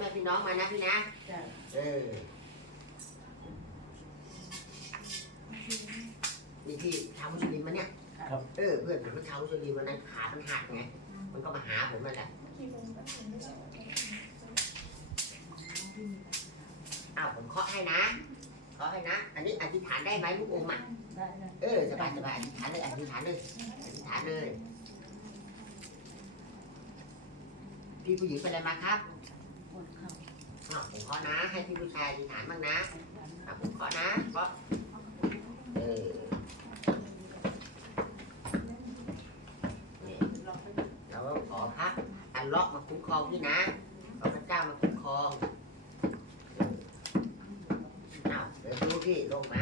แม่พี่น้องมานะพี่นะจ้ะเออนี่พี่ชาวมุสลิมมันเนี่ยครับ เออเพื่อนผมเป็นชาวมุสลิมมันนั้นขามันหักไงมันก็มาหาผมนั่นแหละอ้าวผมเคาะให้นะเคาะให้นะ อันนี้อธิษฐานได้ไหมลูกอมอะ ได้ได้เออสบายสบายอธิษฐานเลยอธิษฐานเลยอธิษฐานเลยพี่ผู้หญิงเป็นอะไรมาครับปวดเข่า อ้าวผมเคาะนะ ให้พี่ผู้ชายอธิษฐานบ้างนะอะผมเคาะนะเคาะเออนี่เราก็ขอพระอันเลาะห์มาคุ้มครองพี่นะขอพระเจ้ามาคุ้มครองเอออ้าวเดี๋ยวดูพี่ลงไหม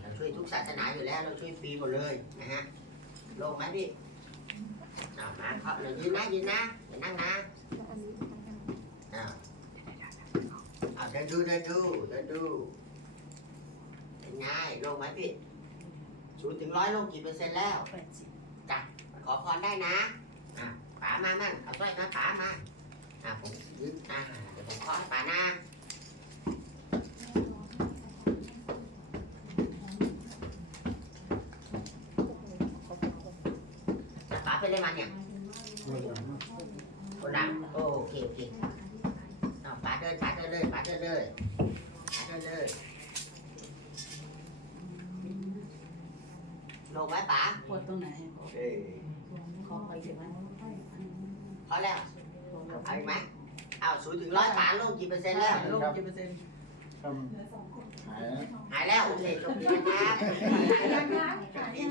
เราช่วยทุกศาสนาอยู่แล้ว เราช่วยฟรีหมดเลยนะฮะลงไหมพี่ เอามาเคาะเลยยืนนะยืนนะอย่านั่งนะเอาเอาเดินดูเดินดูเดินดูเป็นไงลงไหมพี่ศูนย์ถึงร้อยลงกี่เปอร์เซ็นต์แล้วแปดสิบจ้ะขอพรได้นะอะป๋ามามั่งเอาสร้อยมาป๋ามาอะผมยืนอ่าเดี๋ยวผมเคาะให้ป๋านะ อะป๋าเป็นอะไรมาเนี่ยคนดังโอเคโอเคเอาป๋าเดินป๋าเดินเลยป๋าเดินเลยป๋าเดินเลยลงไหมป๋าปวดตรงไหนเอ้ยคอไปถึงไหมพอแล้วเอาอีกไหมเอาศูนย์ถึงร้อยป๋าลงกี่เปอร์เซ็นต์แล้วลงกี่เปอร์เซ็นต์ทำหายหายแล้วโอเคจบดีนะครับ